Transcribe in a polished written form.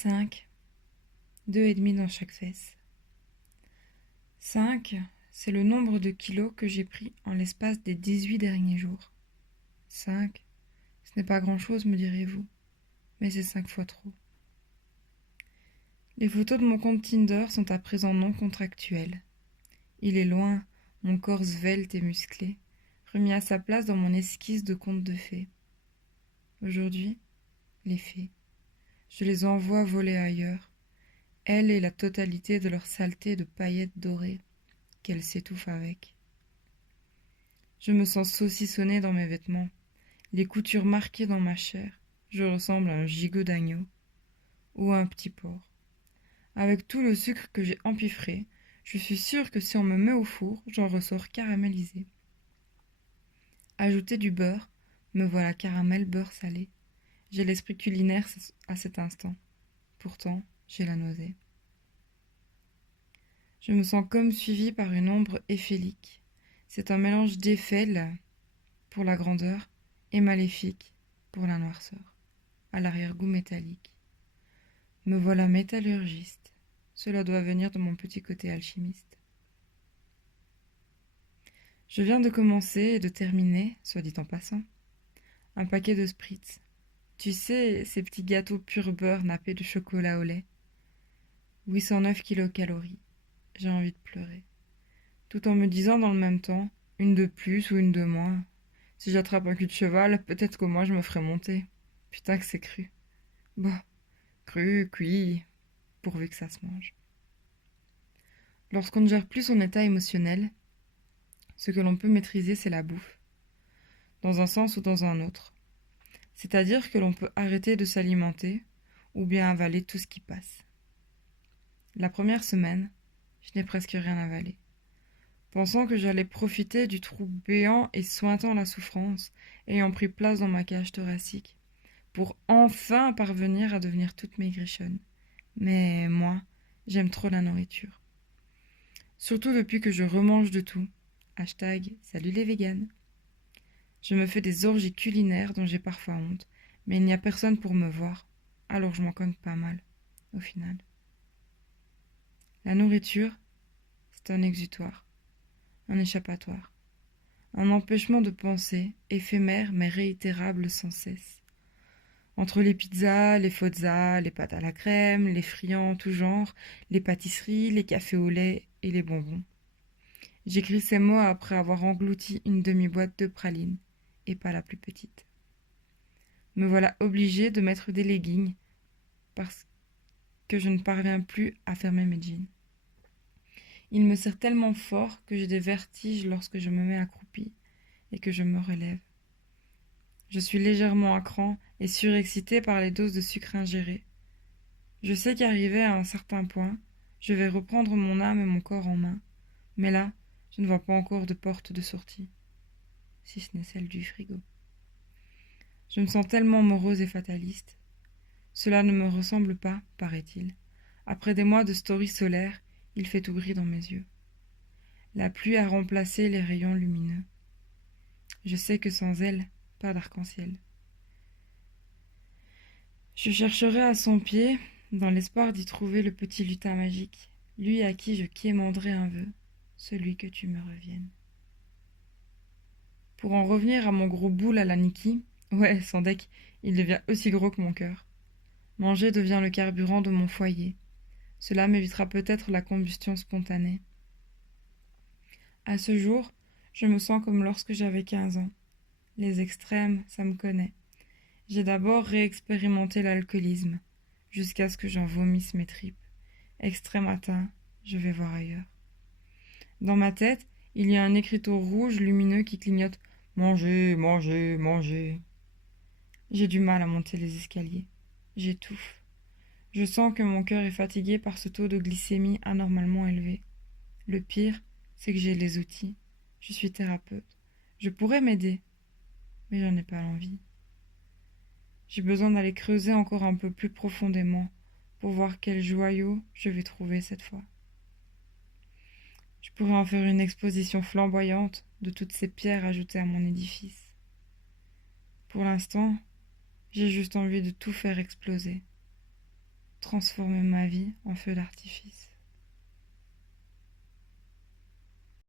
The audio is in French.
5, 2,5 dans chaque fesse. 5, c'est le nombre de kilos que j'ai pris en l'espace des 18 derniers jours. 5, ce n'est pas grand-chose, me direz-vous, mais c'est 5 fois trop. Les photos de mon compte Tinder sont à présent non contractuelles. Il est loin, mon corps svelte et musclé, remis à sa place dans mon esquisse de conte de fées. Aujourd'hui, les fées, je les envoie voler ailleurs, elles et la totalité de leur saleté de paillettes dorées, qu'elles s'étouffent avec. Je me sens saucissonnée dans mes vêtements, les coutures marquées dans ma chair, je ressemble à un gigot d'agneau ou à un petit porc. Avec tout le sucre que j'ai empiffré, je suis sûre que si on me met au four, j'en ressors caramélisée. Ajouter du beurre, me voilà caramel beurre salé. J'ai l'esprit culinaire à cet instant. Pourtant, j'ai la nausée. Je me sens comme suivie par une ombre éphélique. C'est un mélange d'Eiffel pour la grandeur et maléfique pour la noirceur, à l'arrière-goût métallique. Me voilà métallurgiste. Cela doit venir de mon petit côté alchimiste. Je viens de commencer et de terminer, soit dit en passant, un paquet de spritz. Tu sais, ces petits gâteaux pur beurre nappés de chocolat au lait. 809 kilocalories. J'ai envie de pleurer. Tout en me disant dans le même temps, une de plus ou une de moins. Si j'attrape un cul de cheval, peut-être qu'au moins je me ferai monter. Putain que c'est cru. Bah, cru, cuit, pourvu que ça se mange. Lorsqu'on ne gère plus son état émotionnel, ce que l'on peut maîtriser, c'est la bouffe, dans un sens ou dans un autre. C'est-à-dire que l'on peut arrêter de s'alimenter ou bien avaler tout ce qui passe. La première semaine, je n'ai presque rien avalé. Pensant que j'allais profiter du trou béant et suintant la souffrance, ayant pris place dans ma cage thoracique, pour enfin parvenir à devenir toute maigrichonne. Mais moi, j'aime trop la nourriture. Surtout depuis que je remange de tout. Hashtag salut les véganes. Je me fais des orgies culinaires dont j'ai parfois honte, mais il n'y a personne pour me voir, alors je m'en cogne pas mal, au final. La nourriture, c'est un exutoire, un échappatoire, un empêchement de penser, éphémère mais réitérable sans cesse. Entre les pizzas, les fozzas, les pâtes à la crème, les friands en tout genre, les pâtisseries, les cafés au lait et les bonbons. J'écris ces mots après avoir englouti une demi-boîte de pralines, et pas la plus petite. Me voilà obligée de mettre des leggings parce que je ne parviens plus à fermer mes jeans. Il me serre tellement fort que j'ai des vertiges lorsque je me mets accroupie et que je me relève. Je suis légèrement à cran et surexcitée par les doses de sucre ingérées. Je sais qu'arrivé à un certain point, je vais reprendre mon âme et mon corps en main, mais là, je ne vois pas encore de porte de sortie, si ce n'est celle du frigo. Je me sens tellement morose et fataliste. Cela ne me ressemble pas, paraît-il. Après des mois de stories solaires, il fait tout gris dans mes yeux. La pluie a remplacé les rayons lumineux. Je sais que sans elle, pas d'arc-en-ciel. Je chercherai à son pied, dans l'espoir d'y trouver le petit lutin magique, lui à qui je quémanderai un vœu, celui que tu me reviennes. Pour en revenir à mon gros boule à la Niki, ouais, sans deck, il devient aussi gros que mon cœur. Manger devient le carburant de mon foyer. Cela m'évitera peut-être la combustion spontanée. À ce jour, je me sens comme lorsque j'avais 15 ans. Les extrêmes, ça me connaît. J'ai d'abord réexpérimenté l'alcoolisme, jusqu'à ce que j'en vomisse mes tripes. Extrême atteint, je vais voir ailleurs. Dans ma tête, il y a un écriteau rouge lumineux qui clignote « Mangez, mangez, mangez ». J'ai du mal à monter les escaliers. J'étouffe. Je sens que mon cœur est fatigué par ce taux de glycémie anormalement élevé. Le pire, c'est que j'ai les outils. Je suis thérapeute. Je pourrais m'aider, mais j'en ai pas l'envie. J'ai besoin d'aller creuser encore un peu plus profondément pour voir quel joyau je vais trouver cette fois. Je pourrais en faire une exposition flamboyante de toutes ces pierres ajoutées à mon édifice. Pour l'instant, j'ai juste envie de tout faire exploser. transformer ma vie en feu d'artifice.